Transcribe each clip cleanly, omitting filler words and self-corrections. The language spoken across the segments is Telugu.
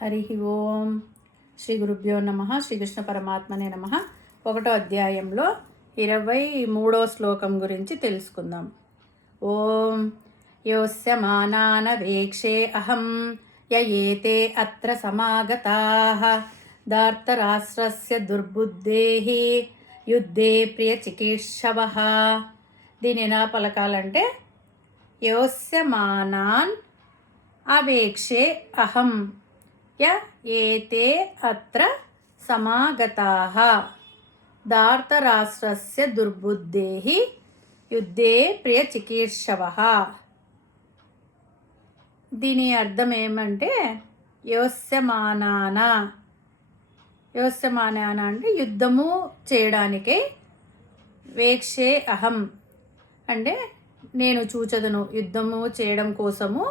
హరి ఓం. శ్రీ గురుభ్యో నమః. శ్రీకృష్ణ పరమాత్మనే నమః. 1వ అధ్యాయంలో 23వ శ్లోకం గురించి తెలుసుకుందాం. ఓం యోస్య మానానవేక్షే అహం యయేతే అత్ర సమాగతాః దార్తరాష్ట్రస్య దుర్బుద్ధేః యుద్ధే ప్రియచికీర్షవః. దీని ఎలా పలకాలంటే యోస్య మానాన్ అవేక్షే అహం య ఏతే అత్ర సమాగతాః దార్తరాష్ట్రస్య దుర్బుద్ధేః యుద్ధే ప్రియచికీర్షవః. దీని అర్థం ఏమంటే యోస్యమానాన అంటే యుద్ధము చేయడానికే, వేక్షే అహం అంటే నేను చూచదును, యుద్ధము చేయడం కోసము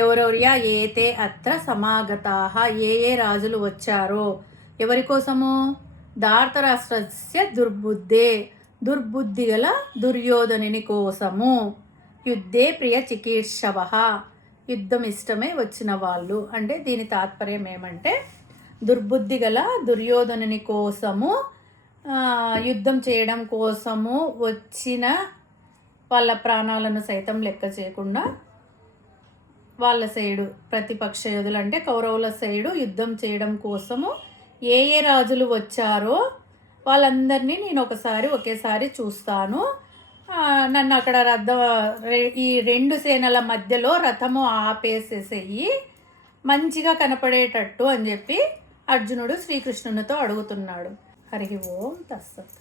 ఎవరెవరియా ఏతే అత్ర సమాగతాః ఏ రాజులు వచ్చారో ఎవరి కోసము, దార్తరాష్ట్రస్య దుర్బుద్ధి గల దుర్యోధనుని కోసము, యుద్ధే ప్రియ చికీర్షవః యుద్ధం ఇష్టమే వచ్చిన వాళ్ళు. అంటే దీని తాత్పర్యం ఏమంటే దుర్బుద్ధి గల దుర్యోధనుని కోసము యుద్ధం చేయడం కోసము వచ్చిన వాళ్ళ ప్రాణాలను సైతం లెక్క చేయకుండా వాళ్ళ సైడు ప్రతిపక్ష యోధులు అంటే కౌరవుల సైడు యుద్ధం చేయడం కోసము ఏ రాజులు వచ్చారో వాళ్ళందరినీ నేను ఒకేసారి చూస్తాను. నన్ను అక్కడ ఈ 2 సేనల మధ్యలో రథము ఆపేసేసేయి, మంచిగా కనపడేటట్టు అని చెప్పి అర్జునుడు శ్రీకృష్ణునితో అడుగుతున్నాడు. హరి ఓం తస్సత్.